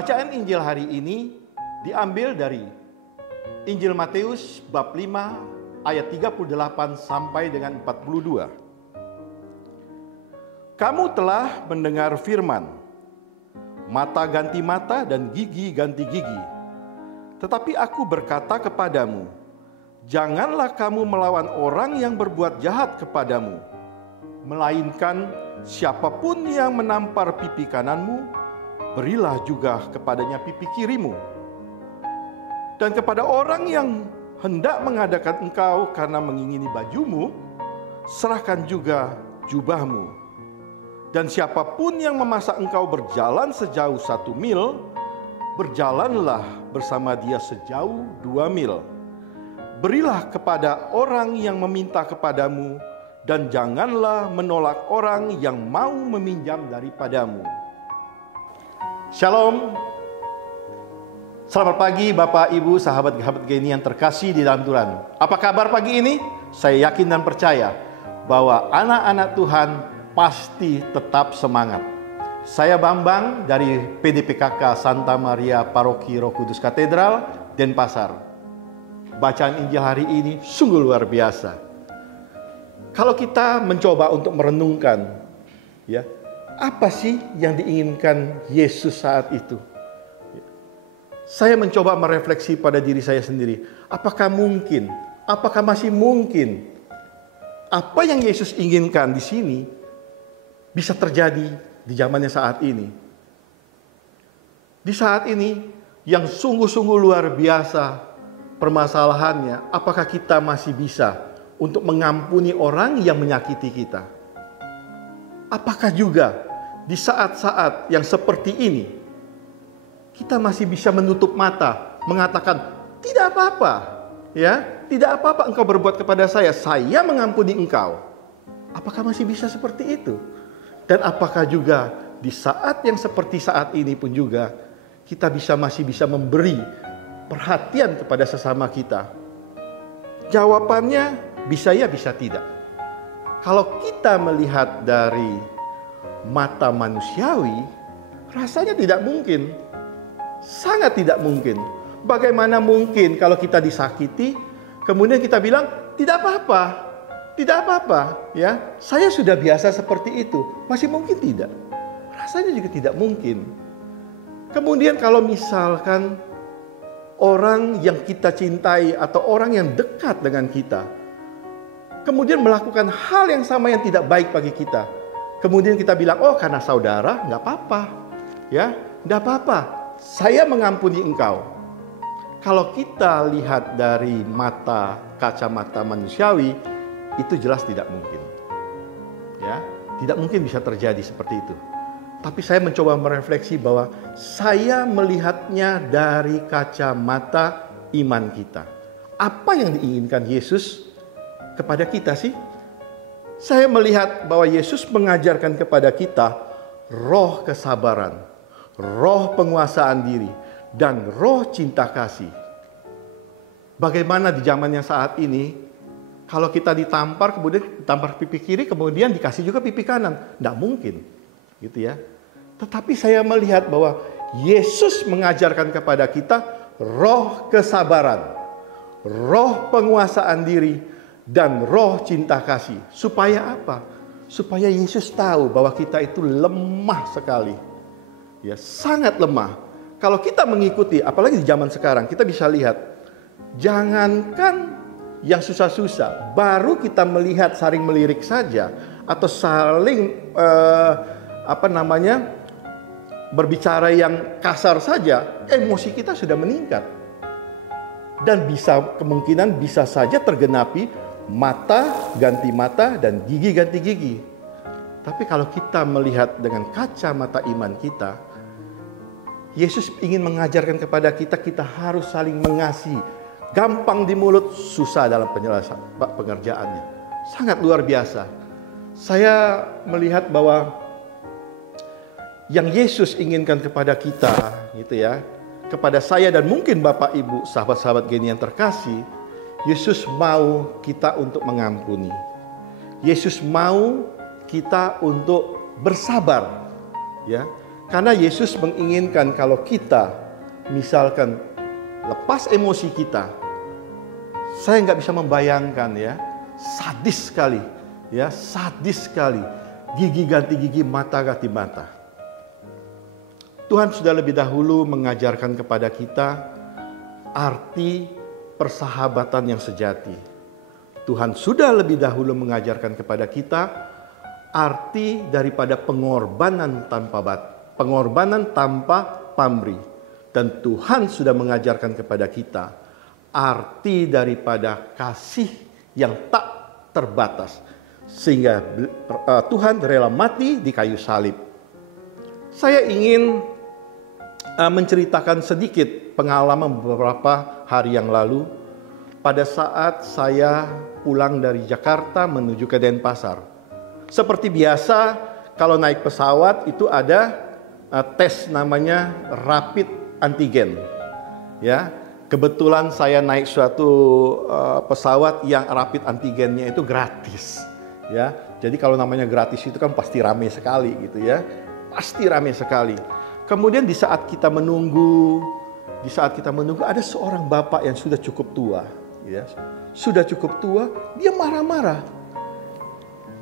Bacaan Injil hari ini diambil dari Injil Matius bab 5 ayat 38 sampai dengan 42. Kamu telah mendengar firman, mata ganti mata dan gigi ganti gigi. Tetapi aku berkata kepadamu, janganlah kamu melawan orang yang berbuat jahat kepadamu, melainkan siapapun yang menampar pipi kananmu, berilah juga kepadanya pipi kirimu. Dan kepada orang yang hendak mengadakan engkau karena mengingini bajumu, serahkan juga jubahmu. Dan siapapun yang memaksa engkau berjalan sejauh 1 mil, berjalanlah bersama dia sejauh 2 mil. Berilah kepada orang yang meminta kepadamu, dan janganlah menolak orang yang mau meminjam daripadamu. Shalom. Selamat pagi Bapak, Ibu, sahabat-sahabat GNI yang terkasih di dalam Tuhan. Apa kabar pagi ini? Saya yakin dan percaya bahwa anak-anak Tuhan pasti tetap semangat. Saya Bambang dari PDPKK Santa Maria Paroki Roh Kudus Katedral, Denpasar. Bacaan Injil hari ini sungguh luar biasa. Kalau kita mencoba untuk merenungkan, ya, apa sih yang diinginkan Yesus saat itu? Saya mencoba merefleksi pada diri saya sendiri. Apakah mungkin? Apakah masih mungkin apa yang Yesus inginkan di sini bisa terjadi di zamannya saat ini? Di saat ini yang sungguh-sungguh luar biasa permasalahannya, apakah kita masih bisa untuk mengampuni orang yang menyakiti kita? Apakah juga di saat-saat yang seperti ini kita masih bisa menutup mata, mengatakan tidak apa-apa, ya, tidak apa-apa engkau berbuat kepada saya mengampuni engkau? Apakah masih bisa seperti itu? Dan apakah juga di saat yang seperti saat ini pun juga kita masih bisa memberi perhatian kepada sesama kita? Jawabannya bisa ya, bisa tidak. Kalau kita melihat dari mata manusiawi, rasanya tidak mungkin. Sangat tidak mungkin. Bagaimana mungkin kalau kita disakiti, kemudian kita bilang, tidak apa-apa. Tidak apa-apa, ya. Saya sudah biasa seperti itu. Masih mungkin tidak? Rasanya juga tidak mungkin. Kemudian kalau misalkan orang yang kita cintai atau orang yang dekat dengan kita, kemudian melakukan hal yang sama yang tidak baik bagi kita, kemudian kita bilang, oh karena saudara, nggak apa-apa, ya, nggak apa-apa, saya mengampuni engkau. Kalau kita lihat dari kacamata manusiawi, itu jelas tidak mungkin, ya, tidak mungkin bisa terjadi seperti itu. Tapi saya mencoba merefleksi bahwa saya melihatnya dari kacamata iman kita. Apa yang diinginkan Yesus kepada kita sih? Saya melihat bahwa Yesus mengajarkan kepada kita roh kesabaran, roh penguasaan diri, dan roh cinta kasih. Bagaimana di zamannya saat ini, kalau kita ditampar, kemudian ditampar pipi kiri, kemudian dikasih juga pipi kanan? Tidak mungkin, gitu ya. Tetapi saya melihat bahwa Yesus mengajarkan kepada kita roh kesabaran, roh penguasaan diri, dan roh cinta kasih. Supaya apa? Supaya Yesus tahu bahwa kita itu lemah sekali. Ya, sangat lemah. Kalau kita mengikuti, apalagi di zaman sekarang, kita bisa lihat, jangankan yang susah-susah, baru kita melihat saling melirik saja, atau saling berbicara yang kasar saja, emosi kita sudah meningkat. Dan kemungkinan bisa saja tergenapi mata ganti mata dan gigi ganti gigi. Tapi kalau kita melihat dengan kacamata iman kita, Yesus ingin mengajarkan kepada kita, kita harus saling mengasihi. Gampang di mulut, susah dalam pengerjaannya. Sangat luar biasa. Saya melihat bahwa yang Yesus inginkan kepada kita, gitu ya, kepada saya dan mungkin Bapak Ibu, sahabat-sahabat GNI yang terkasih, Yesus mau kita untuk mengampuni. Yesus mau kita untuk bersabar, ya. Karena Yesus menginginkan kalau kita misalkan lepas emosi kita, saya nggak bisa membayangkan ya, sadis sekali, ya sadis sekali, gigi ganti gigi, mata ganti mata. Tuhan sudah lebih dahulu mengajarkan kepada kita arti persahabatan yang sejati. Tuhan sudah lebih dahulu mengajarkan kepada kita arti daripada pengorbanan tanpa pamrih. Dan Tuhan sudah mengajarkan kepada kita arti daripada kasih yang tak terbatas. Sehingga Tuhan rela mati di kayu salib. Saya ingin menceritakan sedikit pengalaman beberapa hari yang lalu. Pada saat saya pulang dari Jakarta menuju ke Denpasar. Seperti biasa, kalau naik pesawat itu ada tes namanya rapid antigen. Ya, kebetulan saya naik suatu pesawat yang rapid antigennya itu gratis. Ya, jadi kalau namanya gratis itu kan pasti ramai sekali gitu ya, pasti ramai sekali. Kemudian di saat kita menunggu ada seorang bapak yang sudah cukup tua. Ya, sudah cukup tua, dia marah-marah.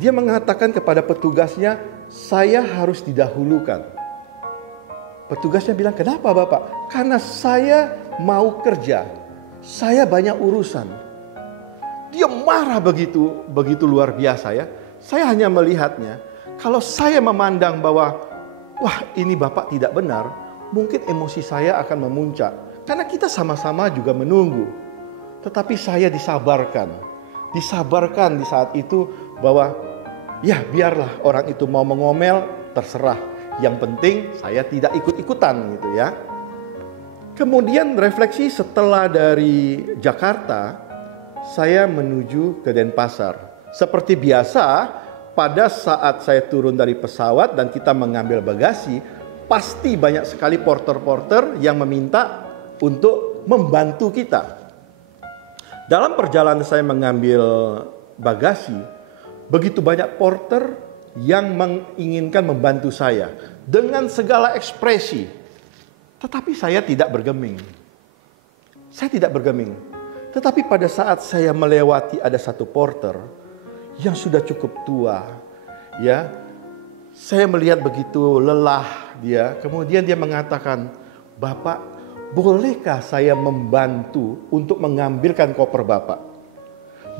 Dia mengatakan kepada petugasnya, saya harus didahulukan. Petugasnya bilang, kenapa Bapak? Karena saya mau kerja, saya banyak urusan. Dia marah begitu luar biasa ya. Saya hanya melihatnya, kalau saya memandang bahwa, wah ini Bapak tidak benar, mungkin emosi saya akan memuncak. Karena kita sama-sama juga menunggu. Tetapi saya disabarkan di saat itu bahwa ya biarlah orang itu mau mengomel, terserah. Yang penting saya tidak ikut-ikutan gitu ya. Kemudian refleksi setelah dari Jakarta, saya menuju ke Denpasar. Seperti biasa, pada saat saya turun dari pesawat dan kita mengambil bagasi, pasti banyak sekali porter-porter yang meminta untuk membantu kita. Dalam perjalanan saya mengambil bagasi, begitu banyak porter yang menginginkan membantu saya dengan segala ekspresi. Tetapi saya tidak bergeming. Tetapi pada saat saya melewati ada satu porter yang sudah cukup tua, ya, saya melihat begitu lelah dia. Kemudian dia mengatakan, Bapak, bolehkah saya membantu untuk mengambilkan koper Bapak?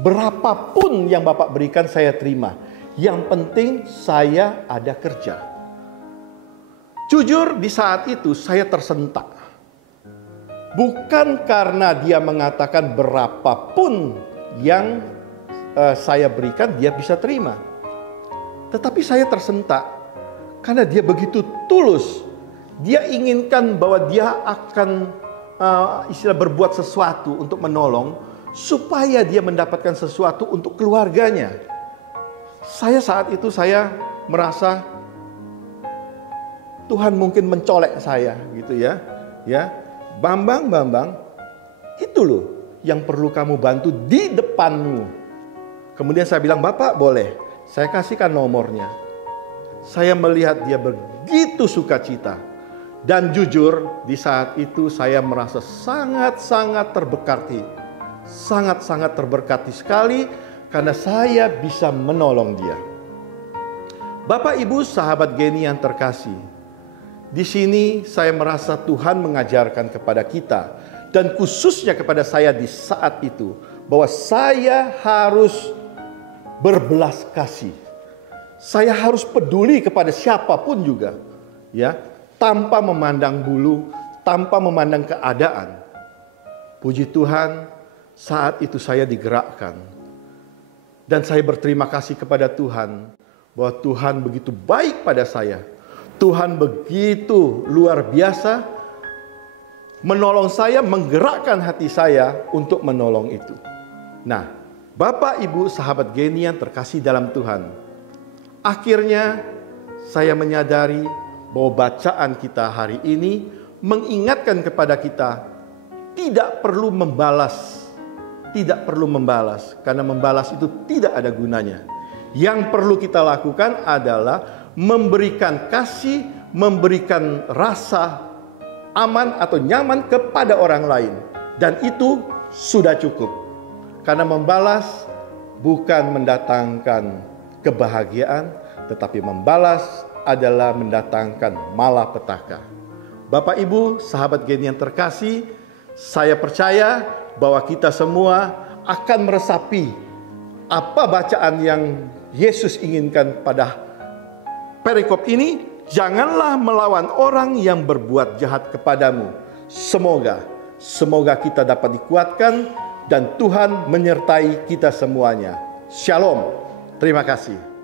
Berapapun yang Bapak berikan saya terima. Yang penting saya ada kerja. Jujur di saat itu saya tersentak. Bukan karena dia mengatakan berapapun yang saya berikan dia bisa terima. Tetapi saya tersentak karena dia begitu tulus. Dia inginkan bahwa dia akan berbuat sesuatu untuk menolong supaya dia mendapatkan sesuatu untuk keluarganya. Saat itu saya merasa Tuhan mungkin mencolek saya gitu ya. Ya, Bambang, itu loh yang perlu kamu bantu di depanmu. Kemudian saya bilang, Bapak boleh, saya kasihkan nomornya. Saya melihat dia begitu sukacita. Dan jujur di saat itu saya merasa sangat-sangat terberkati. Sangat-sangat terberkati sekali karena saya bisa menolong dia. Bapak Ibu sahabat Geni yang terkasih. Di sini saya merasa Tuhan mengajarkan kepada kita dan khususnya kepada saya di saat itu bahwa saya harus berbelas kasih. Saya harus peduli kepada siapapun juga, ya. Tanpa memandang bulu, tanpa memandang keadaan. Puji Tuhan, saat itu saya digerakkan. Dan saya berterima kasih kepada Tuhan, bahwa Tuhan begitu baik pada saya. Tuhan begitu luar biasa, menolong saya, menggerakkan hati saya untuk menolong itu. Nah, Bapak, Ibu, sahabat Geni yang terkasih dalam Tuhan. Akhirnya, saya menyadari bahwa bacaan kita hari ini mengingatkan kepada kita tidak perlu membalas. Tidak perlu membalas, karena membalas itu tidak ada gunanya. Yang perlu kita lakukan adalah memberikan kasih memberikan rasa aman atau nyaman kepada orang lain. Dan itu sudah cukup. Karena membalas bukan mendatangkan kebahagiaan, tetapi membalas adalah mendatangkan malapetaka. Bapak Ibu, sahabat Geni yang terkasih, saya percaya bahwa kita semua akan meresapi apa bacaan yang Yesus inginkan pada perikop ini. Janganlah melawan orang yang berbuat jahat kepadamu. Semoga kita dapat dikuatkan dan Tuhan menyertai kita semuanya. Shalom. Terima kasih.